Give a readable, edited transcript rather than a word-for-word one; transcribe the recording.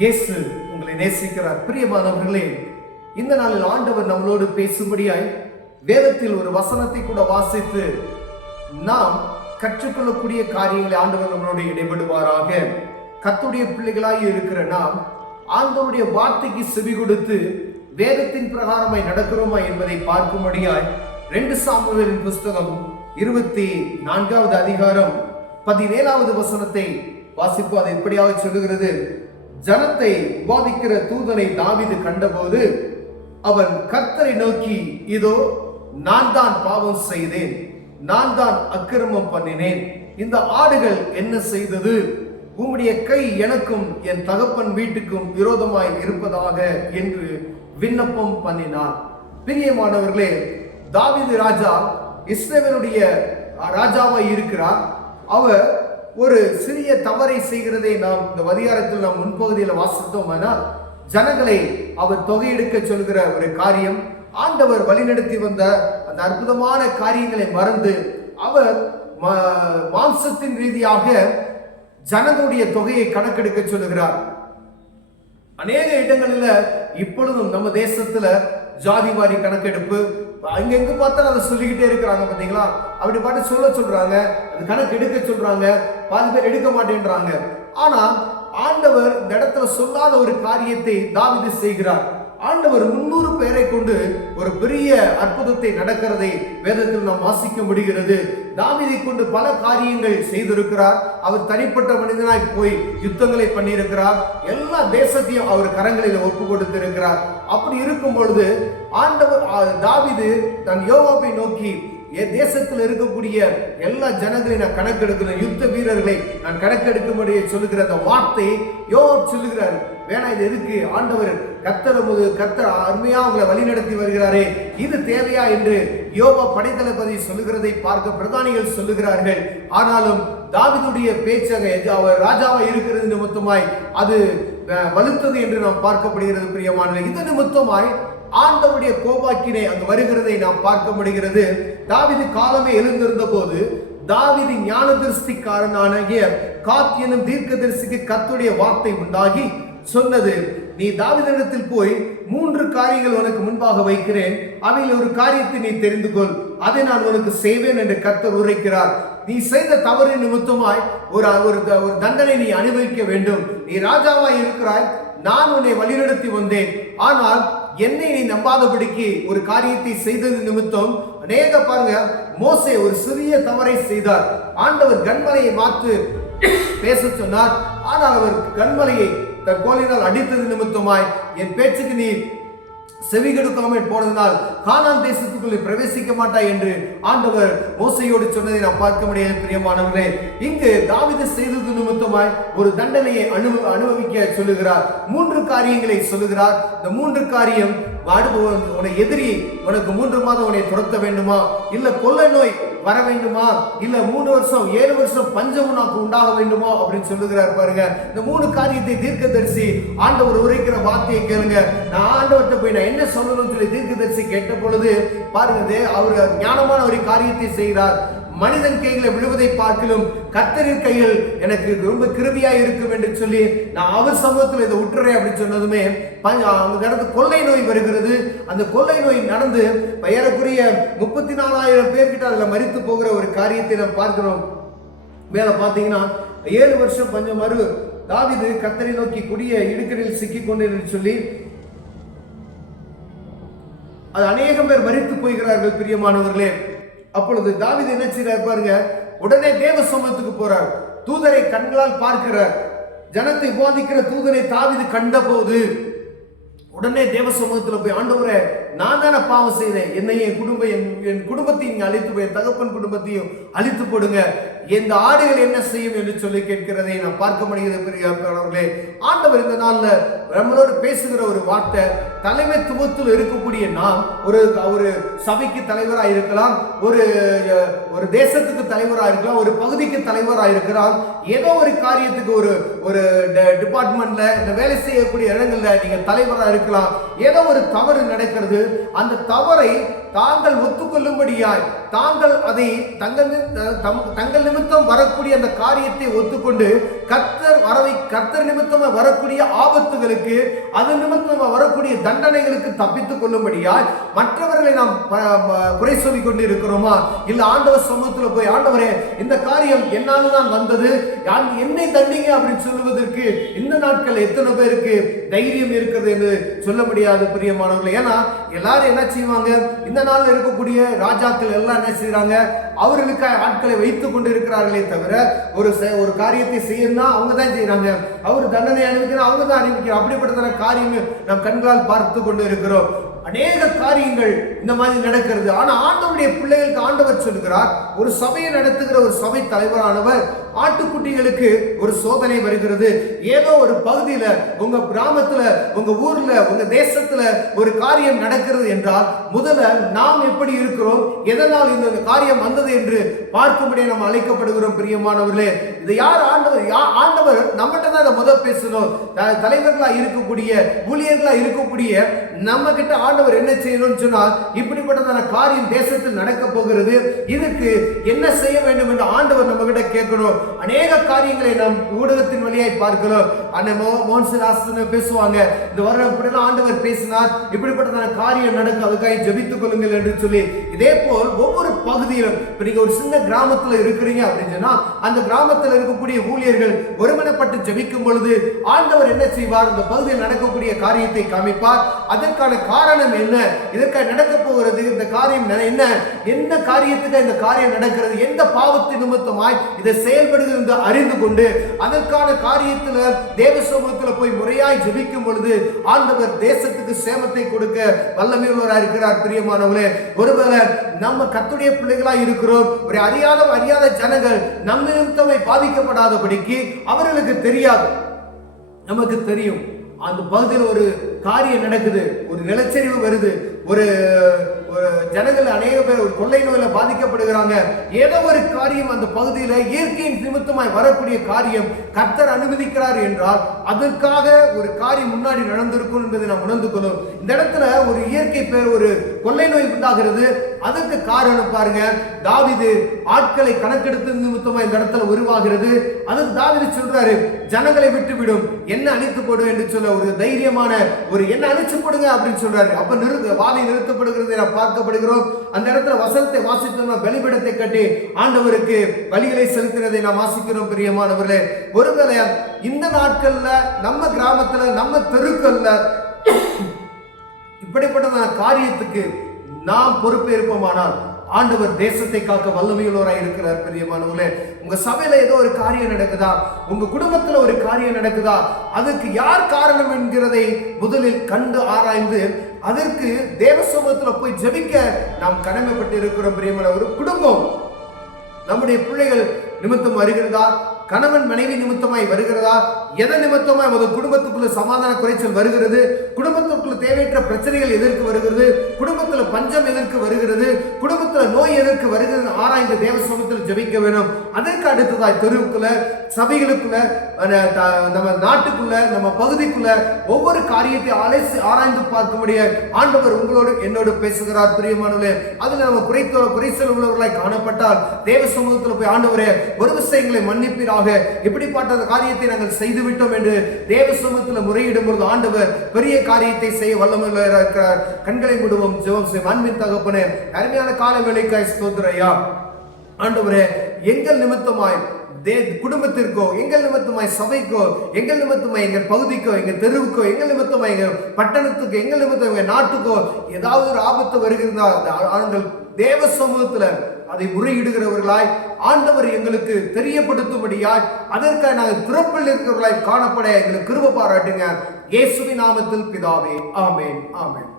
இயேசு உங்களை நேசிக்கிறார். பிரியமானவர்களே, இந்த நாளில் ஆண்டவர் நம்மளோடு பேசும்படியாய் வேதத்தில் ஒரு வசனத்தை கூட வாசித்து நாம் கற்றுக்கொள்ளக்கூடிய காரியங்களை ஆண்டவர் நம்மளோடு இடைபடுவாராக. கர்த்தருடைய பிள்ளைகளாய் இருக்கிற நாம் ஆண்டவருடைய வார்த்தைக்கு செவி கொடுத்து வேதத்தின் பிரகாரமாய் நடக்கிறோமா என்பதை பார்க்கும்படியாய் 2 சாமுவேலின் புஸ்தகம் 24வது அதிகாரம் 17வது வசனத்தை வாசிப்பு. அது எப்படியாக சொல்லுகிறது: ஜனத்தை விவாதிக்கிற தூதனை தாவீது கண்டபோது அவன் கர்த்தரை நோக்கி, இதோ நான் தான் பாவம் செய்தேன், நான் தான் அக்கிரமம் பண்ணினேன், இந்த ஆடுகள் என்ன செய்தது? உம்முடைய கை எனக்கும் என் தகப்பன் வீட்டுக்கும் விரோதமாய் இருப்பதாக என்று விண்ணப்பம் பண்ணினார். பிரியமானவர்களே, தாவீது ராஜா இஸ்ரவேலுடைய ராஜாவாய் இருக்கிறார். அவர் ஒரு சிறிய தவறை செய்கிறதை நாம் இந்த அதிகாரத்தில் நாம் முன்பகுதியில் வாசித்தோம். ஆனால் ஜனங்களை அவர் தொகையெடுக்க சொல்கிற ஒரு காரியம், ஆண்டவர் வழிநடத்தி வந்த அந்த அற்புதமான காரியங்களை மறந்து அவர் மாம்சத்தின் ரீதியாக ஜனங்களுடைய தொகையை கணக்கெடுக்க சொல்லுகிறார். அநேக இடங்களில் இப்பொழுதும் நம்ம தேசத்துல ஜாதிவாரி கணக்கெடுப்பு அங்கெங்க பார்த்தாலும் அதை சொல்லிக்கிட்டே இருக்கிறாங்க. பார்த்தீங்களா? அப்படி பாட்டு சொல்றாங்க, அது கணக்கு எடுக்க சொல்றாங்க, பாதி பேர் எடுக்க மாட்டேன்றாங்க. ஆனா ஆண்டவர் இந்த இடத்துல சொல்லாத ஒரு காரியத்தை தாவீது செய்கிறார். ஆண்டவர் 300 பேரை கொண்டு ஒரு பெரிய அற்புதத்தை நடக்கிறதை வேதத்தில் நாம் வாசிக்க முடிகிறது. தாவீதை கொண்டு பல காரியங்கள் செய்திருக்கிறார். அவர் தனிப்பட்ட மனிதனாய் போய் யுத்தங்களை பண்ணியிருக்கிறார். எல்லா தேசத்தையும் அவர் கரங்களில் ஒப்பு கொடுத்திருக்கிறார். அப்படி இருக்கும் பொழுது ஆண்டவர் தாவீது தன் யோவாபை நோக்கி, என் தேசத்தில் இருக்கக்கூடிய எல்லா ஜனங்களையும் நான் கணக்கெடுக்கிறேன், யுத்த வீரர்களை நான் கணக்கெடுக்கும்படி சொல்லுகிற அந்த வார்த்தை யோவாப் சொல்லுகிறார். வேணா, இது எதுக்கு? ஆண்டவர் கர்த்தர் அருமையா உங்களை வழிநடத்தி வருகிறாரே, இது தேவையா என்று யோவாப் படைத்தளபதி சொல்லுகிறதை பார்க்க பிரதானிகள் சொல்லுகிறார்கள். ஆனாலும் தாவீதுடைய பேச்சக அவர் ராஜாவா இருக்கிறது நிமித்தமாய் அது வலுத்தது என்று நாம் பார்க்கப்படுகிறது. பிரியமானவர்களே, இது நிமித்தமாய் ஆண்டவருடைய கோபாக்கினை அங்கு வருகிறதை நாம் பார்க்க முடிகிறது. தாவீது காலமே எழுந்திருந்த போது தாவீது ஞான திருஷ்டிக்காரனான காத் எனும் தீர்க்கதரிசிக்கு கர்த்தருடைய வார்த்தை உண்டாகி சொன்னது, நீ தாவீதிடத்தில் போய் 3 காரியங்கள் உனக்கு முன்பாக வைக்கிறேன், அவையில் ஒரு காரியத்தை நீ தெரிந்து கொள், அதை நான் உனக்கு செய்வேன் என்று கர்த்தர் உரைக்கிறார். நீ செய்த தவறு நிமித்தமாய் ஒரு தண்டனை நீ அனுபவிக்க வேண்டும். நீ ராஜாவாய் இருக்கிறாய், நான் உன்னை வழிநடத்தி வந்தேன். ஆனால் என்னை நீ நம்பாதபடிக்கு ஒரு காரியத்தை செய்தது நிமித்தம் அநேக பாருங்க, மோசே ஒரு சிறிய தவறை செய்தார். ஆண்டவர் கன்மலையை மாற்று பேச சொன்னார். ஆனால் அவர் கன்மலையை தன் கோலினால் அடித்தது நிமித்தமாய் என் பேச்சுக்கு நீ செவி கொடுக்காமல் போனதனால் கானான் தேசத்துக்குள்ளே பிரவேசிக்க மாட்டாய் என்று ஆண்டவர் மோசையோடு சொன்னதை நாம் பார்க்க முடியாது. பிரியமானவர்களே, இங்கு தாவீது செய்தது நிமித்தமாய் ஒரு தண்டனையை அனுபவிக்க சொல்லுகிறார். 3 காரியங்களை சொல்லுகிறார். இந்த 3 காரியம், உன்னை எதிரி உனக்கு 3 மாதம் உன்னை துரத்த வேண்டுமா, இல்ல கொள்ளை நோய் வர வேண்டுமா, இல்ல 3 வருஷம் 7 வருஷம் பஞ்சம் உனக்கு உண்டாக வேண்டுமா அப்படின்னு சொல்லுகிறார். பாருங்க, இந்த 3 காரியத்தை தீர்க்கதரிசி ஆண்டவர் உரைக்கிற வார்த்தையை கேளுங்க. நான் ஆண்டவர்கிட்ட போய் நான் என்ன சொல்லணும்னு சொல்லி தீர்க்கதரிசி கேட்ட பொழுது பாருங்க, அவர் ஞானமான ஒரு காரியத்தை செய்கிறார். மனிதன் கைகளை விழுவதை பார்க்கலும் கர்த்தரின் கைகள் எனக்கு ரொம்ப கிருபையா இருக்கும் என்று சொல்லி நான் அவர் சமூகத்தில் இதை விட்டுறேன் அப்படின்னு சொன்னதுமே நடந்து கொள்ளை நோய் வருகிறது. அந்த கொள்ளை நோய் நடந்து ஏறக்குறைய 34,000 பேர்கிட்ட அதுல மரித்து போகிற ஒரு காரியத்தை நாம் பார்க்கிறோம். மேல பாத்தீங்கன்னா 7 வருஷம் பஞ்சம் மறு தாவீது கர்த்தரை நோக்கி கொடிய இடுக்கணில் சிக்கிக் கொண்டேன் சொல்லி அது அநேகம் பேர் மரித்து போகிறார்கள். பிரியமானவர்களே, அப்பொழுது தாவீது என்ன செய்றார் பாருங்க, உடனே தேவ சமூகத்துக்கு போறார். தூதரை கண்களால் பார்க்கிறார். ஜனத்தை போதிக்கிற தூதரை தாவீது கண்ட போது உடனே தேவ சமூகத்துல போய், ஆண்டவரே, நான் தானே பாவம் செய்தேன், என்னையும் என் குடும்பத்தையும் அழித்து போய் என் தகப்பன் குடும்பத்தையும் அழித்து போடுங்க, இந்த ஆடுகள் என்ன செய்யும் என்று சொல்லி கேட்கிறதை நாம் பார்க்க முடிகிறது. ஆண்டவர் இந்த நாள்ல நம்மளோடு பேசுகிற ஒரு வார்த்தை, தலைமைத்துவத்தில் இருக்கக்கூடிய நாம் ஒரு சபைக்கு தலைவராக இருக்கலாம், ஒரு தேசத்துக்கு தலைவராக இருக்கலாம், ஒரு பகுதிக்கு தலைவராக இருக்கலாம், ஏதோ ஒரு காரியத்துக்கு ஒரு டிபார்ட்மெண்ட்ல இந்த வேலை செய்யக்கூடிய இடங்கள்ல நீங்க தலைவராக இருக்கலாம். ஏதோ ஒரு தவறு நடக்கிறது, அந்த தவறை தாங்கள் ஒத்துக்கொள்ளும்படியாய் தாங்கள் அதை தங்கள் நிமித்தம் வரக்கூடிய அந்த காரியத்தை ஒத்துக்கொண்டு கர்த்தர் கர்த்தர் நிமித்தமா வரக்கூடிய ஆபத்துகளுக்கு, அது நிமித்தமா வரக்கூடிய தண்டனைகளுக்கு தப்பித்துக் கொள்ளும்படியாய் மற்றவர்களை நாம் குறை சொல்லிக் கொண்டு இருக்கிறோமா? இல்ல ஆண்டவர் சமூகத்தில் போய், ஆண்டவரே இந்த காரியம் என்னால தான் வந்தது, என்னை தண்டிங்க அப்படின்னு சொல்லுவதற்கு இந்த நாட்கள் எத்தனை பேருக்கு தைரியம் இருக்கிறது என்று சொல்ல முடியாது பிரியமானவர்களே. ஏன்னா எல்லாரும் என்ன செய்வாங்க, இந்த நாள்ல இருக்கக்கூடிய ராஜாக்கள் எல்லாம் என்ன செய்யறாங்க, அவர்களுக்கு ஆட்களை வைத்துக் கொண்டு இருக்கிறார்களே தவிர ஒரு காரியத்தை செய்யணும்னா அவங்க தான் செய்யறாங்க, அவர் தண்டனை அனுப்பிக்கிறார், அவங்க தான் அனுப்பிக்கிறார். அப்படிப்பட்ட காரியம் நம் கண்களால் பார்த்து கொண்டு இருக்கிறோம். அநேக காரியங்கள் இந்த மாதிரி நடக்கிறது. ஆனா ஆண்டவருடைய பிள்ளைகளுக்கு ஆண்டவர் சொல்லுகிறார், ஒரு சபையை நடத்துகிற ஒரு சபை தலைவரானவர், ஆட்டுக்குட்டிகளுக்கு ஒரு சோதனை வருகிறது, ஏதோ ஒரு பகுதியில, உங்க கிராமத்துல, உங்க ஊர்ல, உங்க தேசத்துல ஒரு காரியம் நடக்கிறது என்றால் முதல்ல நாம் எப்படி இருக்கிறோம், எதனால் இந்த காரியம் வந்தது என்று பார்க்கும்படியே நம்ம அழைக்கப்படுகிறோம் பிரியமானவர்களே. இது யார்? ஆண்டவர் நம்மகிட்ட தான் இதை முதல் பேசணும். தலைவர்களா இருக்கக்கூடிய, ஊழியர்களா இருக்கக்கூடிய நம்ம கிட்ட ஆண்டவர் என்ன செய்யணும்னு சொன்னால், இப்படிப்பட்டதான காரியம் தேசத்தில் நடக்க போகிறது, இதுக்கு என்ன செய்ய வேண்டும் என்று ஆண்டவர் நம்ம கிட்ட கேட்கணும். அநேக காரியங்களை நாம் ஊடகத்தின் வழியாய் பார்க்கிறோம். பேசுவாங்க, இந்த வருடம் இப்படிலாம் ஆண்டவர் பேசினார், இப்படிப்பட்டதான காரியம் நடக்கும், அதுக்காக ஜெபித்துக் கொள்ளுங்கள் என்று சொல்லி. இதே போல் ஒவ்வொரு பகுதியிலும், இப்ப நீங்க ஒரு சின்ன கிராமத்துல இருக்கிறீங்க அப்படின்னு சொன்னா, அந்த கிராமத்தில் இருக்கக்கூடிய ஊழியர்கள் ஒருமனப்பட்டு ஜெபிக்கும் பொழுது ஆண்டவர் என்ன செய்வார், இந்த பகுதியில் நடக்கக்கூடிய காரியத்தை காமிப்பார். அதற்கான காரணம் என்ன, இதற்காக நடக்க போகிறது, இந்த காரியம் என்ன, எந்த காரியத்துக்கு இந்த காரியம் நடக்கிறது, எந்த பாவத்தின் நிமித்தமாய் இதை செயல்படுகிறது என்று அறிந்து கொண்டு அதற்கான காரியத்தில் தேவ சமூகத்தில் போய் முறையாய் ஜெபிக்கும் பொழுது ஆண்டவர் தேசத்துக்கு சேமத்தை கொடுக்க வல்லமையுள்ளவராக இருக்கிறார் பிரியமானவர்களே. ஒருவேளை நம்ம கர்த்தருடைய பிள்ளைகளாய் இருக்கிறோம், ஒரு அறியாத ஜனங்கள் நம்ம நிமித்தமே பாதிக்கப்படாதபடிக்கு அவர்களுக்கு தெரியாது, நமக்கு தெரியும். அந்த பகுதியில் ஒரு காரியம் நடக்குது, ஒரு நிலச்சரிவு வருது, ஒரு ஜனங்கள் அநேக பேர் ஒரு கொள்ளை நோயில பாதிக்கப்படுகிறாங்க, ஏதோ ஒரு காரியம் அந்த பகுதியில இயற்கையின் நிமித்தமாய் வரக்கூடிய காரியம் கர்த்தர் அனுமதிக்கிறார் என்றால் அதற்காக ஒரு காரியம் முன்னாடி நடந்திருக்கும் என்பதை நாம் உணர்ந்து கொள்ளும். இந்த இடத்துல ஒரு இயற்கை பேர், ஒரு கொள்ளை நோய் உண்டாகிறது, அதற்கு காரணம் பாருங்க, தாவீது ஆட்களை கணக்கெடுத்து நிமித்தமாய் இந்த இடத்துல உருவாகிறது. அதுக்கு தாவீது சொல்றாரு, ஜனங்களை விட்டுவிடும், என்ன அழித்து போடும் என்று சொல்ல ஒரு தைரியமான ஒரு என்ன அழிச்சு போடுங்க அப்படின்னு சொல்றாரு. அப்ப வாதை நிறுத்தப்படுகிறதை நாம் பார்க்கப்படுகிறோம். அந்த இடத்துல வசனத்தை வாசித்தோம்னா பலிபீடத்தை கட்டி ஆண்டவருக்கு பலிகளை செலுத்தினதை நாம் வாசிக்கிறோம் பிரியமானவர்களே. ஒருவேளை இந்த நாட்கள்ல நம்ம கிராமத்துல, நம்ம தெருக்கள்ல இப்படிப்பட்ட காரியத்துக்கு நாம் பொறுப்பேற்போமானால் ஆண்டவர் தேசத்தை காக்க வல்லமையுள்ளவராய் இருக்கிறார் பிரியமானவர்களே. உங்க சபையில ஏதோ ஒரு காரியம் நடக்குதா, உங்க குடும்பத்துல ஒரு காரியம் நடக்குதா, அதுக்கு யார் காரணம் என்கிறதை முதலில் கண்டு ஆராய்ந்து அதற்கு தேவ சமூகத்துல போய் ஜெபிக்க நாம் கடமைப்பட்டு இருக்கிறோம் பிரியமான. ஒரு குடும்பம் நம்முடைய பிள்ளைகள் நிமித்தம் வருகிறதா, கணவன் மனைவி நிமித்தமாய் வருகிறதா, எதன் நிமித்தமாய் குடும்பத்துக்குள்ள சமாதான குறைச்சல் வருகிறது, குடும்பத்துக்குள்ள தேவையற்ற பிரச்சனைகள் எதற்கு வருகிறது, குடும்பத்துல பஞ்சம் எதற்கு வருகிறது, குடும்பத்துல நோய் எதற்கு வருகிறது ஆராய்ந்து தேவ சமூகத்தில் ஜெபிக்க வேணும். அதற்கு அடுத்ததாய் தெருவுக்குள்ள, சபைகளுக்குள்ள, நம்ம நாட்டுக்குள்ள, நம்ம பகுதிக்குள்ள ஒவ்வொரு காரியத்தை ஆராய்ந்து பார்க்க முடிய ஆண்டவர் உங்களோடு என்னோடு பேசுகிறார் பிரியமானவர்களே. அதுல நம்ம குறைச்சல் உள்ளவர்களாய் காணப்பட்டால் தேவ சமூகத்தில் போய் ஆண்டவரே ஒரு விஷயங்களை மன்னிப்பீராக, இப்படிப்பட்ட காரியத்தை நாங்கள் செய்து விட்டோம் என்று தேவ சமூகத்தில் முறையிடும் பொழுது ஆண்டவர் பெரிய காரியத்தை செய்ய வல்லமையுள்ளவராக இருக்கிறார். கண்களை மூடுவோம், ஜெபம் செய்வோம். அன்பின் தகப்பனே, அருமையான கால வேளைக்காய் ஸ்தோத்திரம் ஐயா. ஆண்டவரே, எங்கள் நிமித்தமாய் குடும்பத்திற்கோ, எங்கள் நிமித்தமாய் சபைக்கோ, எங்கள் நிமித்தமாய் எங்கள் பகுதிக்கோ, எங்கள் தெருவுக்கோ, எங்கள் நிமித்தமாய் எங்கள் பட்டணத்துக்கு, எங்கள் நிமித்தம் எங்கள் நாட்டுக்கோ ஏதாவது ஒரு ஆபத்து வருகிறதா, நாங்கள் தேவ சமூகத்துல அதை முறையிடுகிறவர்களாய் ஆண்டவர் எங்களுக்கு தெரியப்படுத்தும்படியாய் அதற்காக நாங்கள் திறப்பில் இருக்கிறவர்களாய் காணப்பட எங்களுக்கு கிருபை பாராட்டுங்க. இயேசுவின் நாமத்தில் பிதாவே, ஆமென், ஆமென்.